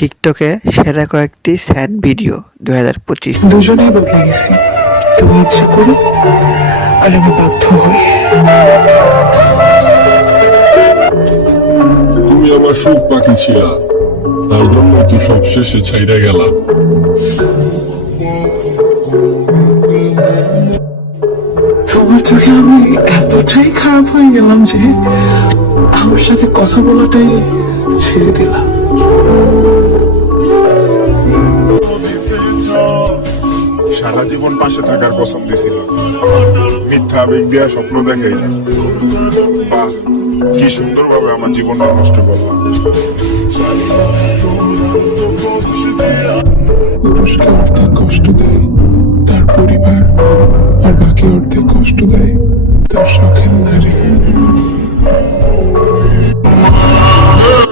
টিকটকে সেরা কয়েকটি স্যাড ভিডিও 2025। দুজনেই বদলে গেছি, তুমি ইচ্ছা করো আর আমি বাধ্য হই। তুমি আমার সুখ পাখি ছিলা, তার জন্য তো সব শেষে ছাইরা গেলা। তোমার চোখে আমি এতটাই খারাপ হয়ে গেলাম যে আমার সাথে কথা বলাটাই ছেড়ে দিলাম। সারা জীবন পাশে থাকার কসম দিছিল, মিথ্যা আবেগ দেওয়া স্বপ্ন দেখাই। বাহ, কি সুন্দর ভাবে আমার জীবনটা নষ্ট করলাম। পুরুষকে অর্ধেক কষ্ট দেয় তার পরিবার, আর বাকি অর্ধেক কষ্ট দেয় তার শখের নারী।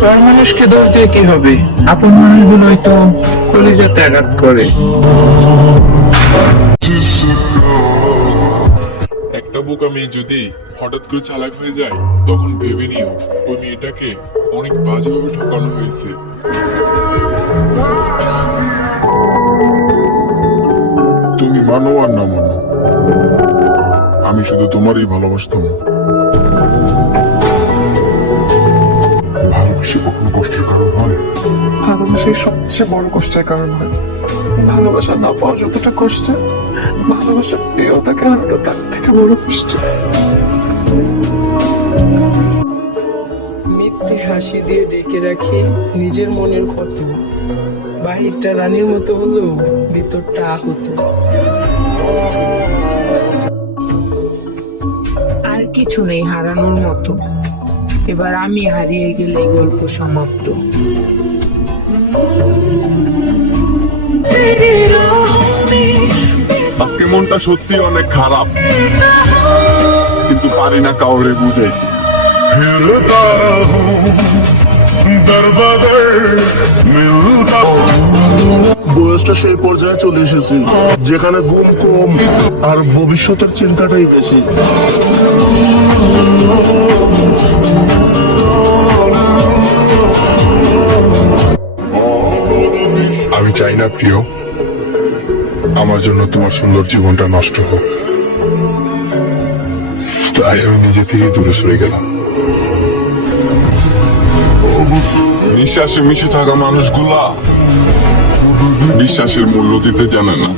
পর মানুষকে দোষ দিয়ে কি হবে? আপন মানুষগুলো হয়তো কলিজাতে আঘাত করে। একটা বোকা মেয়ে যদি হঠাৎ করে চালাক হয়ে যায়, তখন ভেবে নিও ওই মেয়েটাকে অনেক বাজেভাবে ঠকানো হয়েছে। তুমি মানো আর না মানো, আমি শুধু তোমারই ভালোবাসতাম। ভালোবাসে কখনো কষ্টের কারণ হয়? ভালোবাসাই সবচেয়ে বড় কষ্টের কারণ হয়। ভালোবাসা না পাওয়া যতটা কষ্ট, ভালোবাসা পেয়েও তাকে হারানো তার থেকে বড় কষ্ট। মিথ্যে হাসি দিয়ে ডেকে রাখি নিজের মনের ক্ষত, বাহিরটা রানীর মতো হলেও ভিতরটা আহত। আর কিছু নেই হারানোর মতো, এবার আমি হারিয়ে গেলে গল্প সমাপ্ত। আজকে মনটা সত্যি অনেক খারাপ, কিন্তু পারি না কাউরে বুঝাই। বয়সটা সেই পর্যায়ে চলে এসেছি যেখানে ঘুম কম আর ভবিষ্যতের চিন্তাটাই বেশি। আমি চাই না প্রিয়, আমার জন্য তোমার সুন্দর জীবনটা নষ্ট হোক, তাই আমি নিজে থেকে দূরে সরে গেলাম। নিঃশ্বাসে মিশে থাকা মানুষগুলা বিশ্বাসের মূল্য দিতে জানে না।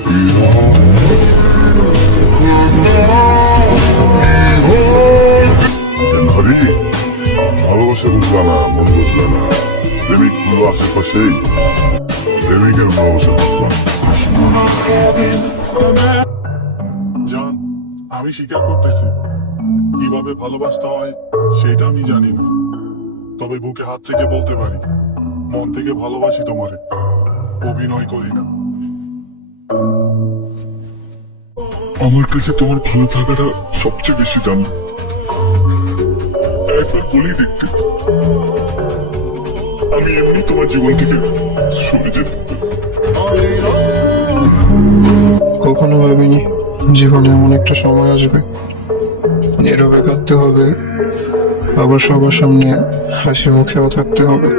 ভাবি, ভালোবাসা বুঝলা না, মন বুঝলা না, প্রেমিক গুলো আশেপাশেই, প্রেমিকের ভালোবাসা বুঝলা না। জান, আমি স্বীকার করতেছি কিভাবে ভালোবাসতে হয় সেটা আমি জানি না, তবে বুকে হাত থেকে বলতে পারি মন থেকে ভালোবাসি তোমারে, অভিনয় করি না। আমার কাছে তোমার ভালো থাকাটা সবচেয়ে বেশি জানো, একবার বলি দেখতে, আমি এমনি তোমার জীবন থেকে সরে যেতে। কখনো ভাবিনি জীবনে এমন একটা সময় আসবে, নীরবে কাঁদতে হবে, আবার সবার সামনে হাসি মুখেও থাকতে হবে।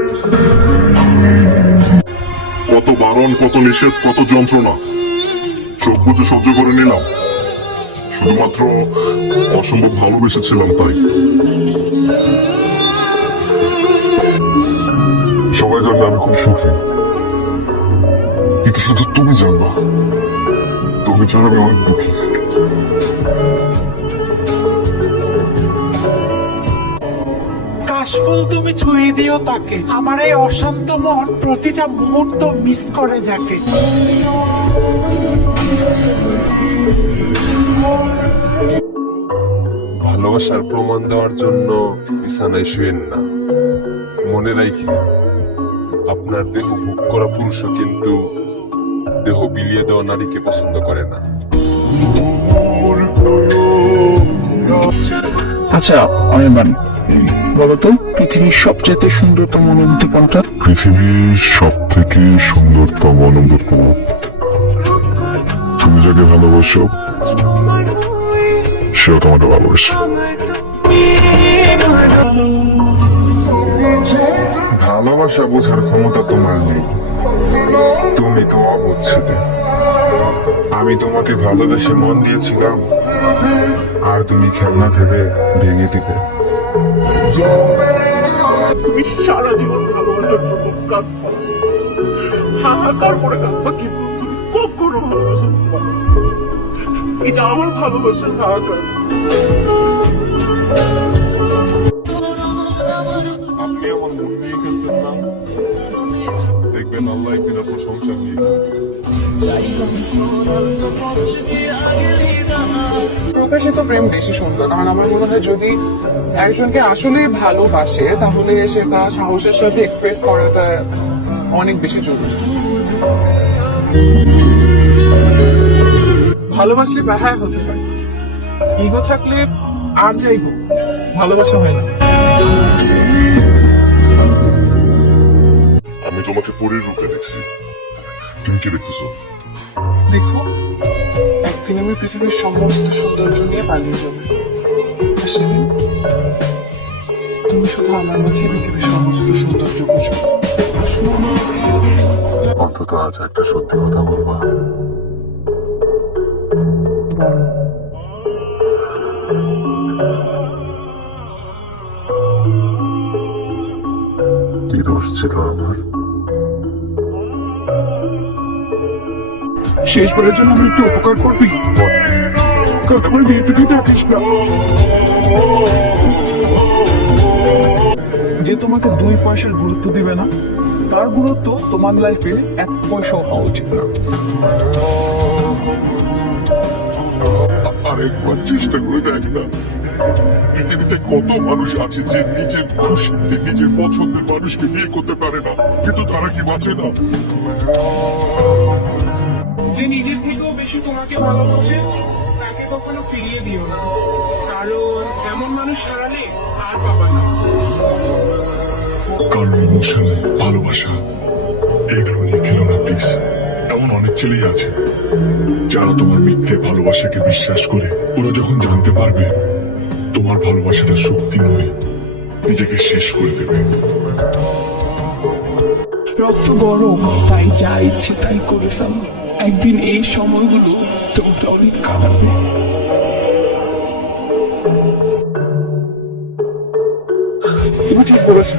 কত বারণ, কত নিষেধ, কত যন্ত্রণা চোখ বুঝে সহ্য করে নিলাম, শুধুমাত্র অসম্ভব ভালোবেসেছিলাম তাই। সবাই জানলে আমি খুব সুখী, কিন্তু শুধু তুমি জানবা, তুমি ছাড়া আমি অনেক দুঃখী। কাশফুল তুমি ছুঁয়ে দিও তাকে, আমার এই অশান্ত মন প্রতিটা মুহূর্ত মিস করে যাকে। ভালোবাসার প্রমাণ দেওয়ার জন্য বিছানায় শুয়েন না, মনে রাখি আপনার দেহ ভোগ করা পুরুষও কিন্তু দেহ বিলিয়ে দেওয়া নারীকে পছন্দ করে না। আচ্ছা অনির্বাণ, বলতো পৃথিবীর সবচেয়ে সুন্দরতম অনুভূতি কোনটা? পৃথিবীর সব থেকে সুন্দরতম অনুভূতি তুমি যাকে ভালোবাসো সেও তোমাকে ভালোবাসে। ভালোবাসা বোঝার ক্ষমতা তোমার নেই, তুমি তো অবুঝ ছিলে। আমি তোমাকে ভালোবেসে মন দিয়েছিলাম, আর তুমি খেলনা ভেবে ভেঙে দিলে। তুমি সারা জীবন ভালোবাসার জন্য কাঁদবা, হাহাকার করে কাঁদবা, কিন্তু তুমি কখনো ভালোবাসা পাবে না। এটা আমার ভালোবাসার হাহাকার। আপনি আমার মন নিয়ে খেলছেন না, দেখবেন আল্লাহ একদিন আপনার সংসার নিয়ে প্রকাশিত প্রেম বেশি সুন্দর, কারণ আমার মনে হয় যদি একজনকে আসলে ভালোবাসে তাহলে সেটা সাহসের সাথে এক্সপ্রেস করাটা অনেক বেশি জরুরি। ভালোবাসলে বাহায় হতে পারে, ইগো থাকলে আর যাইব, ভালোবাসা হয় না। আমি তোমাকে পরীর রূপে দেখছি, তুমি কি দেখতেছো? দেখো, একদিন আমি পৃথিবীর সমস্ত সৌন্দর্য নিয়ে পালিয়ে যাবো, আর সেদিন তুমি শুধু আমার মাঝে পৃথিবীর সমস্ত সৌন্দর্য বুঝবে। অন্তত আজ একটা সত্যি কথা বলবা। কি দোষ ছিল আমার? শেষবারের জন্য আমি একটু উপকার করবি, কারণ আমার বিয়ে থেকে ডাকিস না। যে তোমাকে 2 পয়সার গুরুত্ব দিবে না, তার গুরুত্ব তোমার লাইফে 1 পয়সাও হওয়া উচিত না। আরেকবার চেষ্টা করে দেখ না, পৃথিবীতে কত মানুষ আছে যে নিজের খুশিতে নিজের পছন্দের মানুষকে বিয়ে করতে পারে না, কিন্তু তারা কি বাঁচে না? যে নিজের থেকেও বেশি তোমাকে ভালোবাসে তাকে কখনো ফিরিয়ে দিও না, কারণ এমন মানুষ হারালে আর পাবা না। কারণ ইমোশন, ভালোবাসা এগুলো নিয়ে খেলো না প্লিজ। এমন অনেক ছেলেই আছে যারা তোমার মিথ্যে ভালোবাসাকে বিশ্বাস করে, ওরা যখন জানতে পারবে তোমার ভালোবাসাটা সত্যি নয়, নিজেকে শেষ করে দেবে। রক্ত গরম, তাই যা ইচ্ছে তাই করে ফেলো। একদিন এই সময়গুলো তোমাকে অনেক কাঁদাবে। তুমি ঠিক বলেছো,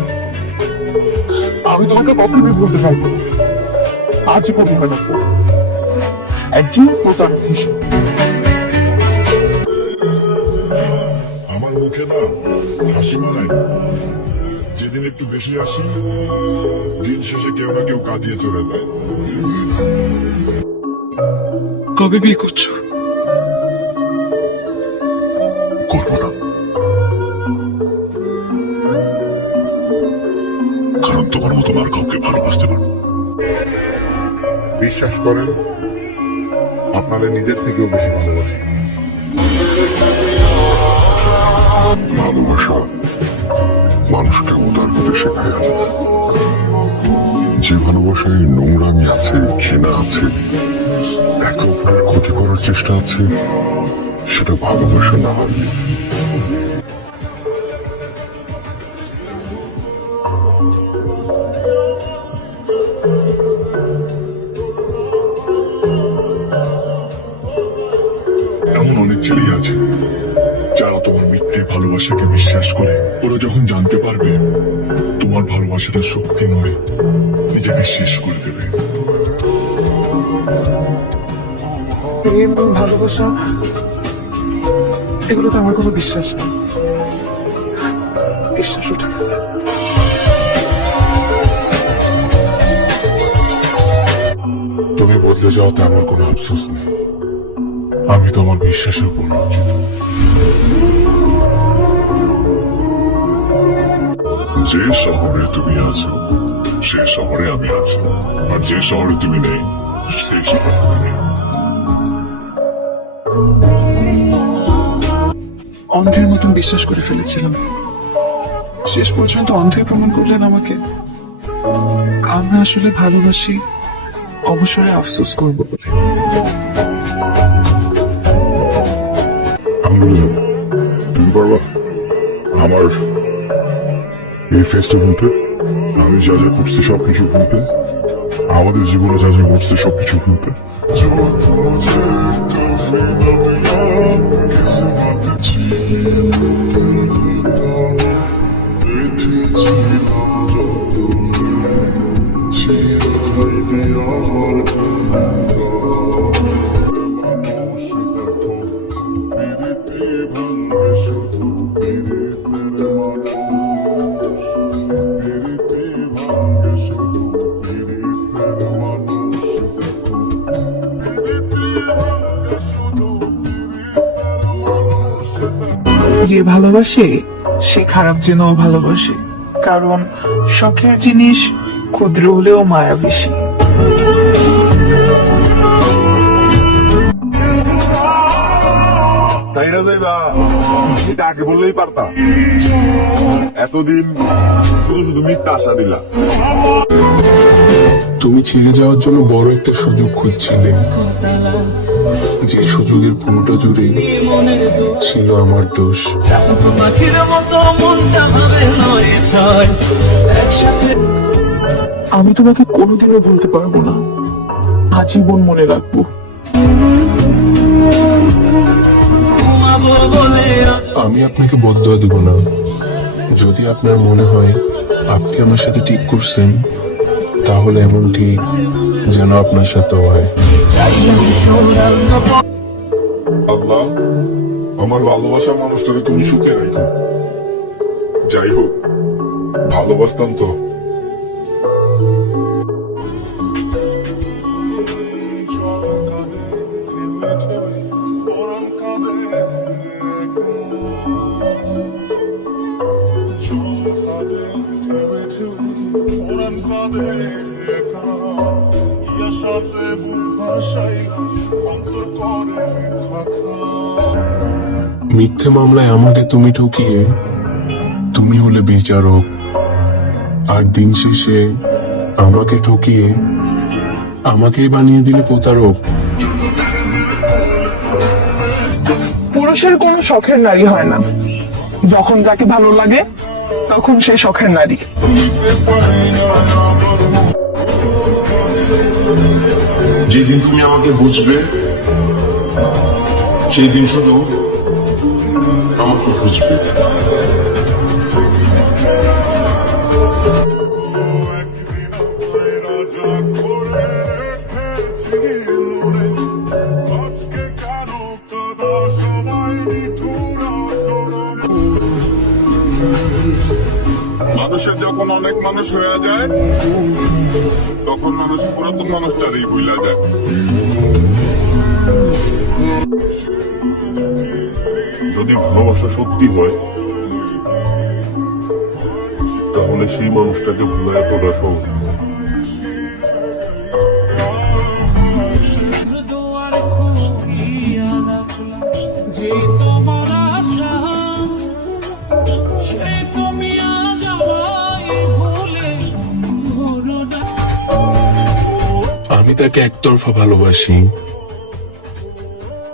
আমি তোমাকে কখনোই ভুলতে পারবো না। আজ পর্যন্ত একদিন প্রতারক হিসেবে। আমার মুখে না হাসি মানায় না, যেদিন একটু বেশি হাসি, দিন শেষে কেউ না কেউ কাঁদিয়ে চলে যায়। কবে বিয়ে করছো? করবো না, কারণ তোমার মতো আর কাউকে ভালোবাসতে পারবো। বিশ্বাস করেন, আপনারা নিজের থেকেও বেশি ভালোবাসেন। ভালোবাসা মানুষকে উদার হতে শেখায়। যে ভালোবাসায় নোংরামি আছে, ঘৃণা আছে, একে অপরের ক্ষতি করার চেষ্টা আছে, সেটা ভালোবাসা না হয়। এমন অনেক ছেলেই আছে যারা তোমার মিথ্যে ভালোবাসাকে বিশ্বাস করে, ওরা যখন জানতে পারবে তোমার ভালোবাসাটা সত্যি নয়, নিজেকে শেষ করে দেবে। প্রেম, ভালোবাসা এগুলোতে আমার কোনো বিশ্বাস নেই। বিশ্বাস উঠে গেছে। তুমি বদলে যাওয়াতে আমার কোনো আফসোস নেই, আমি তোমার বিশ্বাসের উপর লজ্জিত। যে শহরে তুমি আছো সে শহরে আমি আছি, আর যে শহরে তুমি নেই সেই শহরে আমি নেই। অন্ধের মতন বিশ্বাস করে ফেলেছিলাম, শেষ পর্যন্ত অন্ধের প্রমাণ করলেন আমাকে। আমরা আসলে ভালোবাসি অবসরে আফসোস করব বলে। আমি বলে যাবো, তুমি পারবা আমার এই ফেস্টিভ্যালতে আমি আমি যা যা করছি সবকিছু ভুলতে, আমাদের জীবনে যা যা ঘটছে সবকিছু ভুলতে। যে ভালোবাসে সে খারাপ জেনেও ভালোবাসে, কারণ শখের জিনিস ক্ষুদ্র হলেও মায়া বেশি। সাইরা যাইবা, এটা আগে বললেই পারতাম। এতদিন শুধু শুধু মিথ্যা আশা দিলা। তুমি ছেড়ে যাওয়ার জন্য বড় একটা সুযোগ খুঁজছিলে, যে সুযোগের পুরোটা জুড়ে ছিল আমার দোষ। আমি তোমাকে কোনোদিনও ভুলতে পারবো না, আজীবন মনে রাখবো। আমি আপনাকে বদদোয়া দেব না। যদি আপনার মনে হয় আপনি আমার সাথে ঠিক করছেন, তাহলে এমন ঠিক যেন আপনার সাথে হয়। আল্লাহ, আমার ভালোবাসার মানুষটাকে তুমি সুখে রাখো। যাই হোক, ভালোবাসতাম তো। মিথ্যে মামলায় আমাকে তুমি ঠকিয়ে তুমি হলে বিচারক, আর দিন শেষে আমাকে ঠকিয়ে আমাকেই বানিয়ে দিলে প্রতারক। পুরুষের কোনো শখের নারী হয় না, যখন যাকে ভালো লাগে তখন সে শখের নারী। যেদিন তুমি আমাকে বুঝবে, সেই দিন শুধু আমাকে বুঝবে। মানুষের যখন অনেক মানুষ হয়ে যায়, তখন মানুষ পুরাতন মানুষটারই ভুলা যায়। যদি ভালোবাসা সত্যি হয়, তাহলে সেই মানুষটাকে ভুলা এতটা সহজ। আমি তাকে একতরফা ভালোবাসি।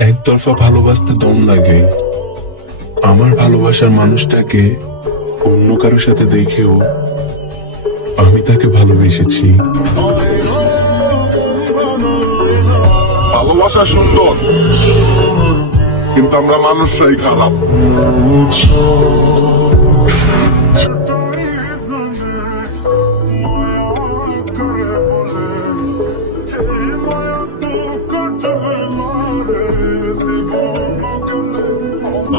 একতরফা ভালোবাসতে দম লাগে। আমার ভালোবাসার মানুষটাকে অন্য কারোর সাথে দেখেও আমি তাকে ভালোবেসেছি। ভালোবাসা সুন্দর, কিন্তু আমরা মানুষরাই খারাপ।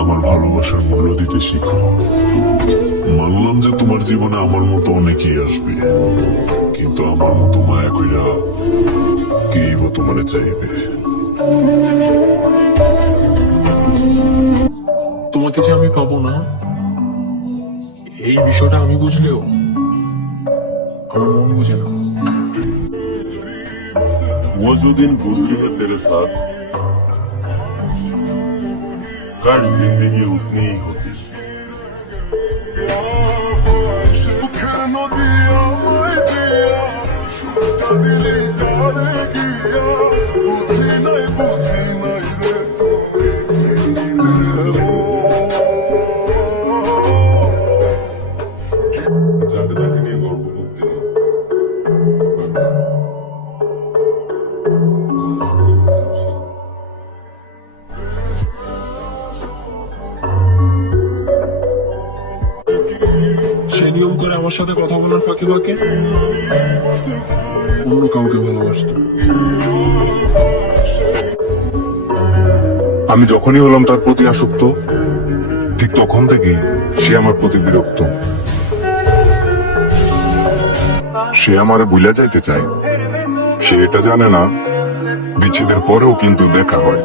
আমার ভালোবাসার মূল্য দিতে শিখো। মানলাম যে তোমার জীবনে আমার মতো অনেকেই আসবে, কিন্তু আমার মতো মায়া কইরা কেই বা তোমারে চাইবে। তোমাকে যে আমি পাবো না, এই বিষয়টা আমি বুঝলেও আমার মন বুঝে না। वो जो दिन गुजरी है तेरे साथ, काश जिंदगी उतनी ही होती। যাকে তাকে নিয়ে গর্ব করতে নেই। সে নিয়ম করে আমার সাথে কথা বলার ফাঁকে ফাঁকে অন্য কাউকে ভালোবাসতো। আমি যখনই হলাম তার প্রতি আসক্ত, ঠিক তখন থেকেই সে আমার প্রতি বিরক্ত। সে আমারে ভুলে যাইতে চায়, সে এটা জানে না বিচ্ছেদের পরেও কিন্তু দেখা হয়।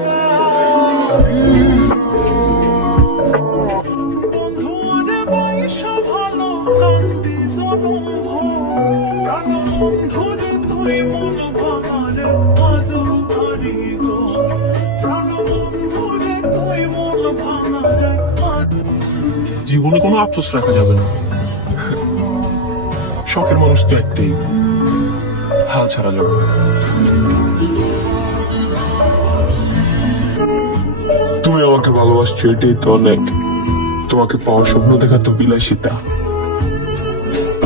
জীবনে কোনো আফসোস রাখা যাবে না। শখের মানুষ তো একটাই, হাল ছাড়া যাবে না। তুমি আমাকে ভালোবাসছো, এটাই তো অনেক। তোমাকে পাওয়ার স্বপ্ন দেখা তো বিলাসিতা।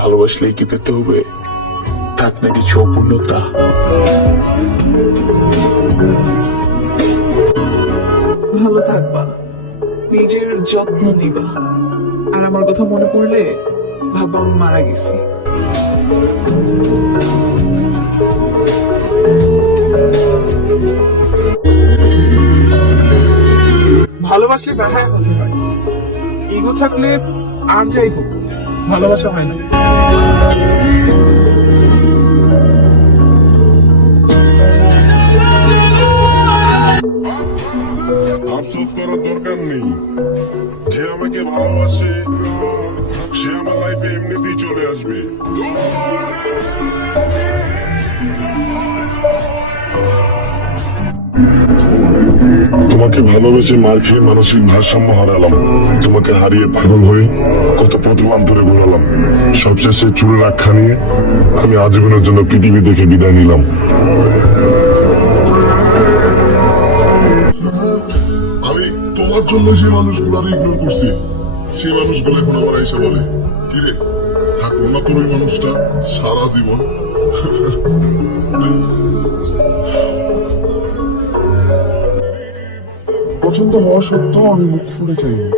ভালোবাসলেই কি পেতে হবে? থাক না কিছু অপূর্ণতা। ভালো থাকবা, নিজের যত্ন নিবা, আর আমার কথা মনে পড়লে ভাববা আমি মারা গেছি। ভালোবাসলে ব্যথায় হতে হয়, ইগো থাকলে আর যাই হোক ভালোবাসা হয় না। আফসোস করার দরকার নেই, যে আমাকে ভালোবাসে সে আমার লাইফে এমনিতেই চলে আসবে। তোমাকে ভালোবেসে মার খেয়ে মানসিক ভারসাম্য হারালাম, তোমাকে হারিয়ে পাগল হয়ে কত পথবান্তরে ঘোরালাম। সবশেষে চুল রাখা নিয়ে আমি আজীবনের জন্য পৃথিবী দেখে বিদায় নিলাম। আমি তোমার জন্য যে মানুষগুলার ইগনোর করছি, সেই মানুষগুলো এখন আমার এসে বলে কিরে থাকবো না তোর ওই মানুষটা সারা জীবন। পছন্দ হওয়া সত্ত্বেও আমি মুখ খুলে চাইনি।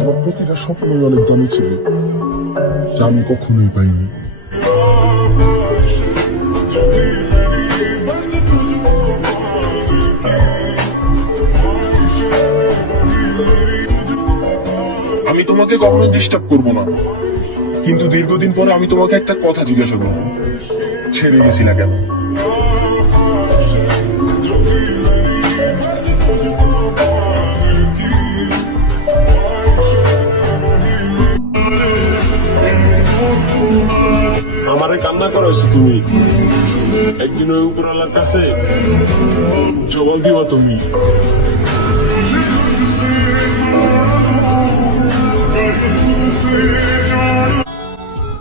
আমার প্রতিটা স্বপ্নই অনেক দামি ছিল, যা আমি কখনোই পাইনি। আমি তোমাকে কখনো ডিস্টার্ব করবো না, কিন্তু দীর্ঘদিন পরে আমি তোমাকে একটা কথা জিজ্ঞাসা করবো, ছেড়ে গেছিলা কেন? আমারে কান্না করাইছো তুমি, একদিন ওই উপরওয়ালার কাছে জবাব দিবা তুমি।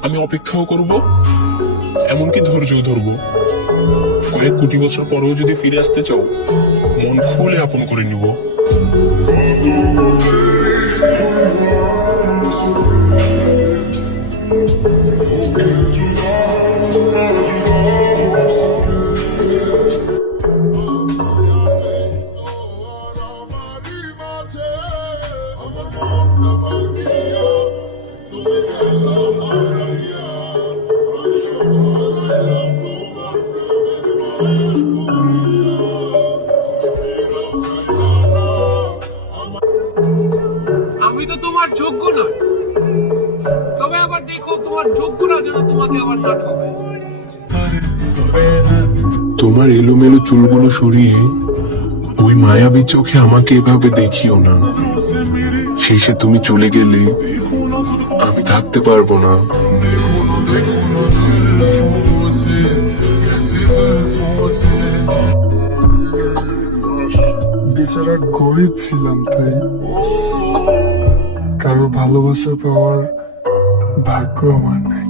আমি অপেক্ষাও করব, এমনকি ধৈর্যও ধরবো। কয়েক কোটি বছর পরেও যদি ফিরে আসতে চাও, মন খুলে আপন করে নিব। আমি তো তোমার যোগ্য না, তবে আবার দেখো তোমার যোগ্য না যেন তোমাকে আবার না ঠকায়। তোমার এলোমেলো চুলগুলো সরিয়ে ওই মায়াবী চোখে আমাকে এভাবে দেখিও না। শেষে তুমি চলে গেলে আমি থাকতে পারবো না। বেচারা গরিব ছিলাম, তাই কারো ভালোবাসা পাওয়ার ভাগ্য আমার নাই।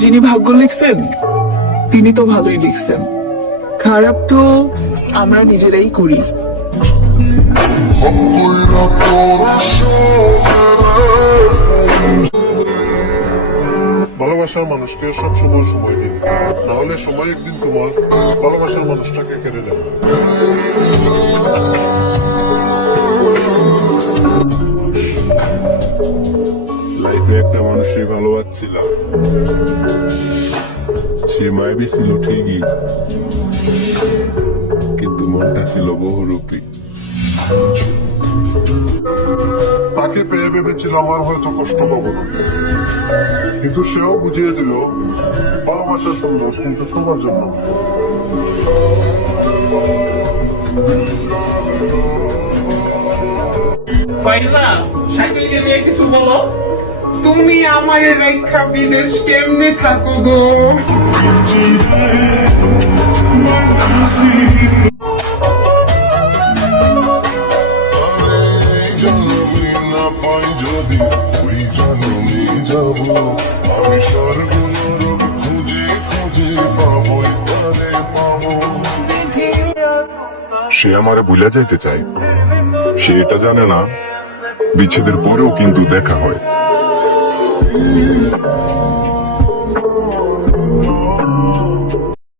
যিনি ভাগ্য লিখছেন তিনি তো ভালোই লিখছেন, খারাপ তো আমরা নিজেরাই করি। ভালোবাসা ভালোবাসার মানুষকে সবসময় সময় দিন, না হলে সময় একদিন তোমার ভালোবাসার মানুষটাকে কেড়ে যাবে। লাইফে একটা মানুষকে ভালোবাসছিলাম, সে মায়াবী ছিল ঠিকই, কিন্তু মনটা ছিল বহুরূপী। তাকে পেয়ে ভেবেছিলাম আর হয়তো কষ্ট পাবো না, কিন্তু সেও বুঝিয়ে দিল ভালোবাসা সুন্দর, কিন্তু সবার জন্য। তুমি আমার রেখা বিদেশ কেমনে থাকো গো? যদি ওই জন্মে যাব, আমি স্বর্গ নরক খুঁজে খুঁজে পাবো, তারে পাবো। সে আমারে ভুলে যাইতে চায়, সে এটা জানে না বিচ্ছেদের পরেও কিন্তু দেখা হয়।